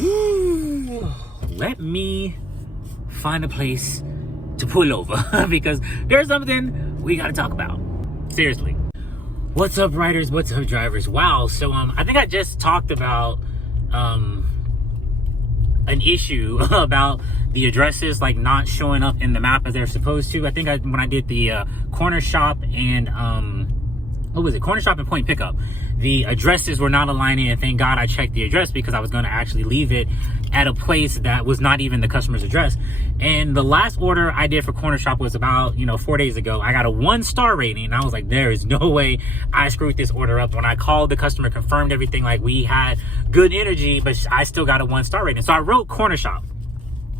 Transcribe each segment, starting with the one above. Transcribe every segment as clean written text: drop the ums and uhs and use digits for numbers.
Let me find a place to pull over because there's something we gotta talk about. Seriously. What's up, riders? What's up, drivers? Wow. So I think I just talked about an issue about the addresses like not showing up in the map as they're supposed to. I think when I did the corner shop and what was it? Corner shop and point pickup. The addresses were not aligning, and thank God I checked the address because I was going to actually leave it at a place that was not even the customer's address. And the last order I did for corner shop was about 4 days ago. I got a 1-star rating, and I was like, there is no way I screwed this order up. When I called the customer, confirmed everything, like we had good energy, but I still got a 1-star rating. So I wrote corner shop.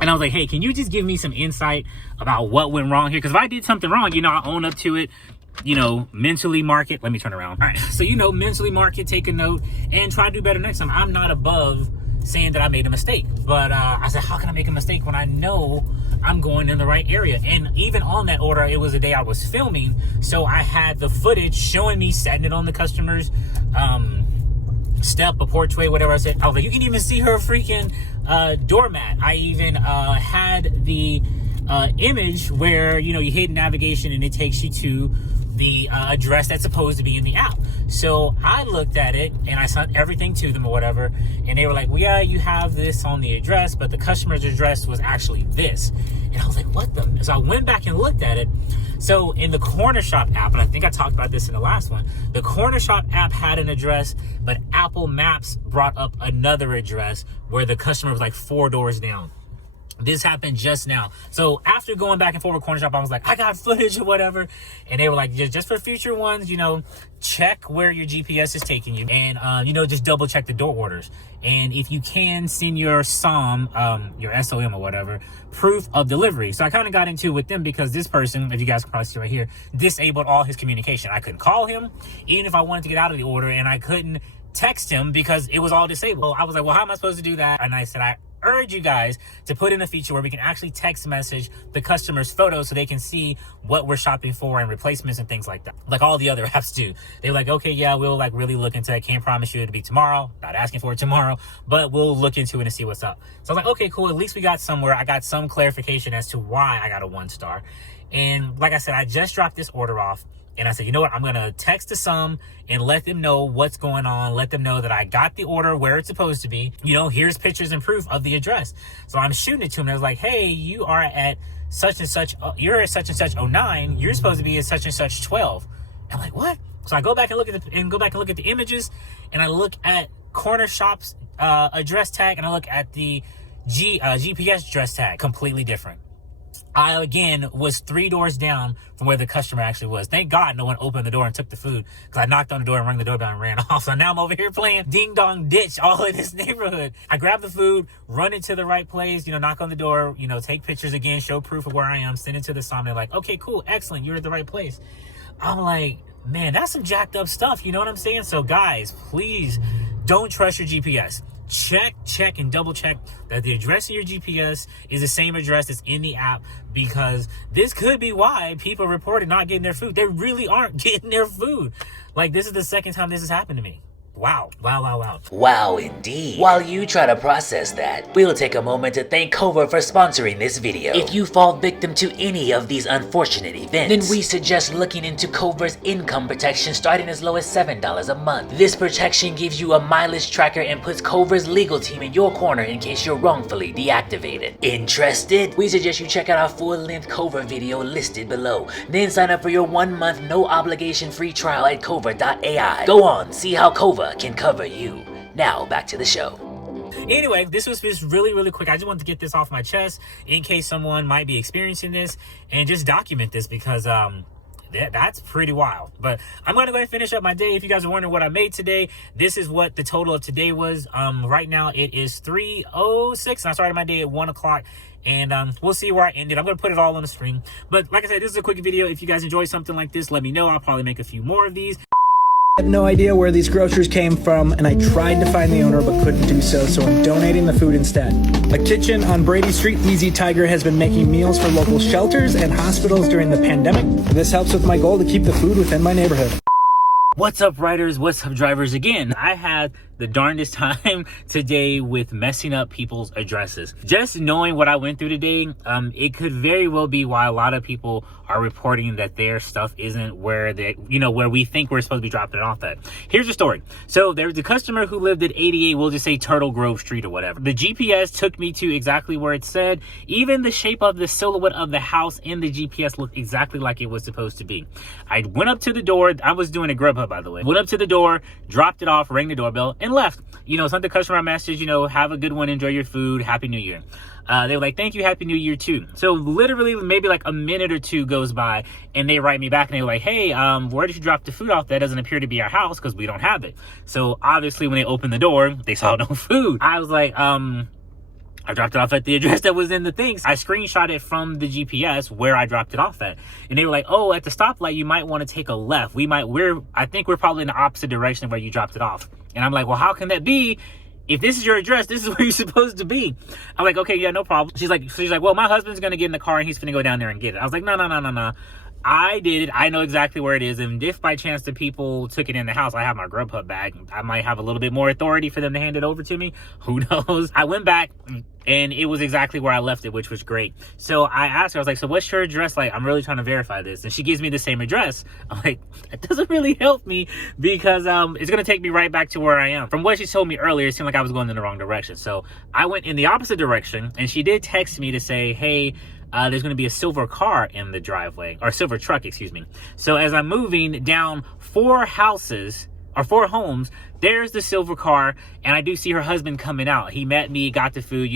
And I was like, hey, can you just give me some insight about what went wrong here? Because if I did something wrong, I own up to it. Mentally mark it. Let me turn around. All right. So, mentally mark it, take a note, and try to do better next time. I'm not above saying that I made a mistake. But I said, how can I make a mistake when I know I'm going in the right area? And even on that order, it was a day I was filming. So I had the footage showing me setting it on the customer's step, a porchway, whatever. I said, I was like, you can even see her freaking doormat. I even had the image where, you hit navigation and it takes you to the address that's supposed to be in the app. So I looked at it and I sent everything to them or whatever, and they were like, well, yeah, you have this on the address, but the customer's address was actually this. And I was like, what the? So I went back and looked at it. So in the corner shop app, and I think I talked about this in the last one, the corner shop app had an address, but Apple Maps brought up another address where the customer was like 4 doors down. This happened just now. So after going back and forth with corner shop, I was like, I got footage or whatever. And they were like, just for future ones, check where your GPS is taking you. And, just double check the door orders. And if you can, send your SOM, your SOM or whatever, proof of delivery. So I kind of got into it with them because this person, if you guys can probably see right here, disabled all his communication. I couldn't call him, even if I wanted to get out of the order, and I couldn't text him because it was all disabled. I was like, well, how am I supposed to do that? And I said, I urge you guys to put in a feature where we can actually text message the customer's photos so they can see what we're shopping for and replacements and things like that, like all the other apps do. They're like, okay, yeah, we'll really look into it. Can't promise you it'll be tomorrow, not asking for it tomorrow, but we'll look into it and see what's up. So I was like, okay, cool, at least we got somewhere. I got some clarification as to why I got a 1-star. And like I said, I just dropped this order off. And I said, you know what? I'm going to text to some and let them know what's going on. Let them know that I got the order where it's supposed to be. Here's pictures and proof of the address. So I'm shooting it to them. I was like, hey, you are at such and such. You're at such and such 09. You're supposed to be at such and such 12. I'm like, what? So I go back and look at the images, and I look at corner shop's address tag, and I look at the GPS address tag. Completely different. I, again, was 3 doors down from where the customer actually was. Thank God no one opened the door and took the food, because I knocked on the door and rang the doorbell and ran off. So now I'm over here playing ding dong ditch all in this neighborhood. I grab the food, run it to the right place, knock on the door, take pictures again, show proof of where I am, send it to the SOM. They're like, okay, cool, excellent, you're at the right place. I'm like, man, that's some jacked up stuff, you know what I'm saying? So guys, please don't trust your GPS. Check and double check that the address of your GPS is the same address that's in the app, because this could be why people reported not getting their food. They really aren't getting their food. Like, this is the second time this has happened to me. Wow. Wow, indeed. While you try to process that, we'll take a moment to thank Cover for sponsoring this video. If you fall victim to any of these unfortunate events, then we suggest looking into Cover's income protection starting as low as $7 a month. This protection gives you a mileage tracker and puts Cover's legal team in your corner in case you're wrongfully deactivated. Interested? We suggest you check out our full-length Cover video listed below. Then sign up for your 1-month no-obligation free trial at cover.ai. Go on, see how Cover can cover you. Now back to the show. Anyway, this was just really quick. I just wanted to get this off my chest in case someone might be experiencing this, and just document this, because that's pretty wild. But I'm going to go ahead and finish up my day. If you guys are wondering what I made today, this is what the total of today was. Right now it is 3:06, and I started my day at 1 o'clock. And we'll see where I ended. I'm going to put it all on the screen. But like I said, this is a quick video. If you guys enjoy something like this, let me know. I'll probably make a few more of these. I have no idea where these groceries came from, and I tried to find the owner but couldn't do so I'm donating the food instead. A kitchen on Brady Street, Easy Tiger, has been making meals for local shelters and hospitals during the pandemic. This helps with my goal to keep the food within my neighborhood. What's up, riders? What's up, drivers? Again, I had the darndest time today with messing up people's addresses. Just knowing what I went through today, it could very well be why a lot of people are reporting that their stuff isn't where where we think we're supposed to be dropping it off at. Here's the story. So there's a customer who lived at 88, we'll just say Turtle Grove Street or whatever. The GPS took me to exactly where it said. Even the shape of the silhouette of the house in the GPS looked exactly like it was supposed to be. I went up to the door. I was doing a Grubhub, by the way. Went up to the door, dropped it off, rang the doorbell, and left. Sent the customer a message, have a good one, enjoy your food, Happy New Year. They were like, thank you, Happy New Year too. So literally maybe like a minute or two goes by and they write me back and they were like, hey, where did you drop the food off? That doesn't appear to be our house because we don't have it. So obviously when they opened the door, they saw no food. I was like, I dropped it off at the address that was in the things. I screenshot it from the GPS where I dropped it off at. And they were like, oh, at the stoplight, you might want to take a left. I think we're probably in the opposite direction of where you dropped it off. And I'm like, well, how can that be? If this is your address, this is where you're supposed to be. I'm like, okay, yeah, no problem. She's like, well, my husband's going to get in the car and he's going to go down there and get it. I was like, no. I did it. I know exactly where it is. And if by chance the people took it in the house, I have my Grubhub bag. I might have a little bit more authority for them to hand it over to me. Who knows? I went back and it was exactly where I left it, which was great. So I asked her, I was like, so what's your address like? I'm really trying to verify this. And she gives me the same address. I'm like, that doesn't really help me because it's going to take me right back to where I am. From what she told me earlier, it seemed like I was going in the wrong direction. So I went in the opposite direction and she did text me to say, hey, there's going to be a silver car in the driveway, or silver truck, excuse me. So as I'm moving down 4 homes, there's the silver car, and I do see her husband coming out. He met me, got the food,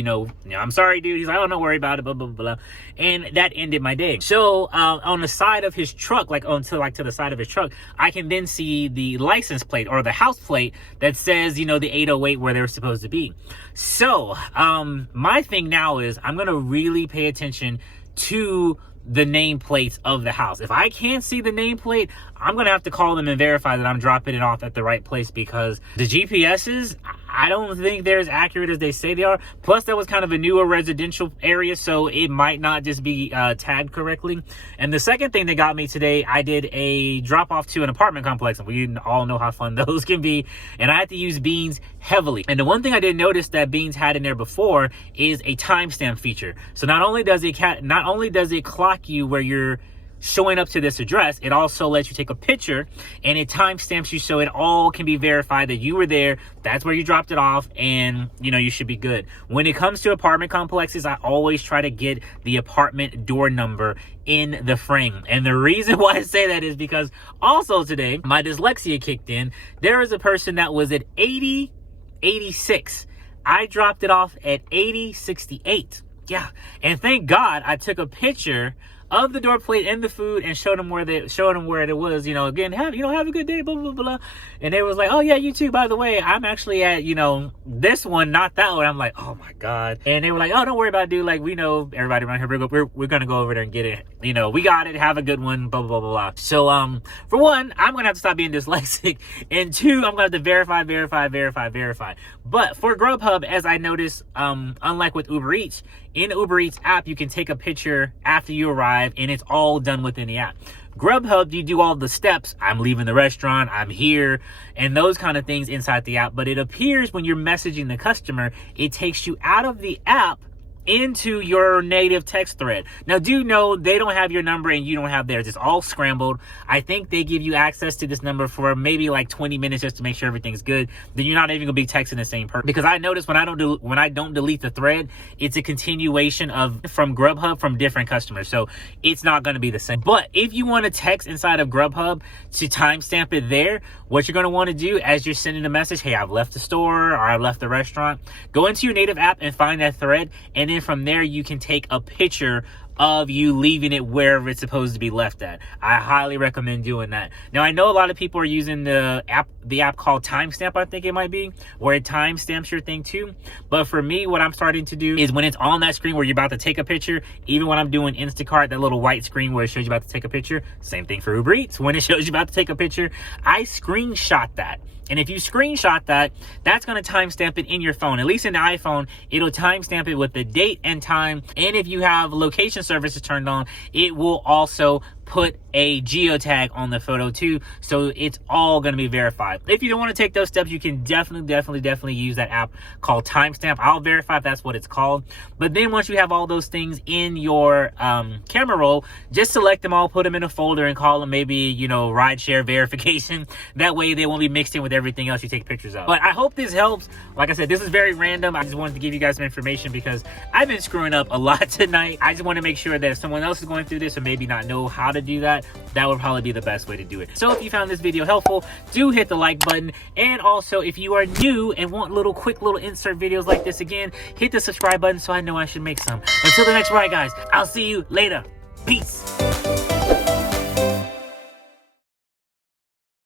I'm sorry, dude. He's like, oh, don't worry about it, blah, blah, blah. And that ended my day. So on the side of his truck, to the side of his truck, I can then see the license plate or the house plate that says, the 808 where they're supposed to be. So my thing now is I'm going to really pay attention to the nameplates of the house. If I can't see the nameplate, I'm gonna have to call them and verify that I'm dropping it off at the right place, because the GPSs, I don't think they're as accurate as they say they are. Plus, that was kind of a newer residential area, so it might not just be tagged correctly. And the second thing that got me today, I did a drop off to an apartment complex, and we all know how fun those can be. And I had to use Beans heavily. And the one thing I didn't notice that Beans had in there before is a timestamp feature. So not only does it clock you where you're showing up to this address, it also lets you take a picture and it timestamps you, so it all can be verified that you were there, that's where you dropped it off, and you should be good. When it comes to apartment complexes, I always try to get the apartment door number in the frame. And the reason why I say that is because also today my dyslexia kicked in. There is a person that was at 8086. I dropped it off at 8068. Yeah, and thank God I took a picture of the door plate and the food and showed them where it was. Again, have a good day, blah blah blah. And they was like, oh yeah, you too. By the way, I'm actually at this one, not that one. I'm like, oh my God. And they were like, oh, don't worry about it, dude. Like, we know everybody around here. We're gonna go over there and get it. We got it. Have a good one. Blah blah blah blah. So for one, I'm gonna have to stop being dyslexic, and 2, I'm gonna have to verify. But for Grubhub, as I noticed, unlike with Uber Eats, in the Uber Eats app, you can take a picture after you arrive, and it's all done within the app. Grubhub, you do all the steps. I'm leaving the restaurant, I'm here, and those kind of things inside the app. But it appears when you're messaging the customer, it takes you out of the app into your native text thread. Now, do know they don't have your number and you don't have theirs. It's all scrambled. I think they give you access to this number for maybe like 20 minutes just to make sure everything's good. Then you're not even gonna be texting the same person. Because I noticed when I don't delete the thread, it's a continuation from Grubhub from different customers. So it's not gonna be the same. But if you want to text inside of Grubhub to timestamp it there, what you're gonna want to do as you're sending a message, hey, I've left the store or I've left the restaurant, go into your native app and find that thread, and then from there you can take a picture of you leaving it wherever it's supposed to be left at. I highly recommend doing that. Now, I know a lot of people are using the app called Timestamp, I think it might be, where it timestamps your thing too. But for me, what I'm starting to do is when it's on that screen where you're about to take a picture, even when I'm doing Instacart, that little white screen where it shows you about to take a picture, same thing for Uber Eats. When it shows you about to take a picture, I screenshot that. And if you screenshot that, that's going to timestamp it in your phone. At least in the iPhone, it'll timestamp it with the date and time. And if you have location services turned on, it will also put a geotag on the photo too, so it's all going to be verified. If you don't want to take those steps, you can definitely use that app called Timestamp. I'll verify if that's what it's called. But then once you have all those things in your camera roll, just select them all, put them in a folder, and call them maybe, you know, rideshare verification. That way they won't be mixed in with everything else you take pictures of. But I hope this helps. Like I said, this is very random. I just wanted to give you guys some information because I've been screwing up a lot tonight. I just want to make sure that if someone else is going through this or maybe not know how to do that, that would probably be the best way to do it. So if you found this video helpful, do hit the like button. And also, if you are new and want quick little insert videos like this again, hit the subscribe button so I know I should make some. Until the next ride, guys, I'll see you later. Peace.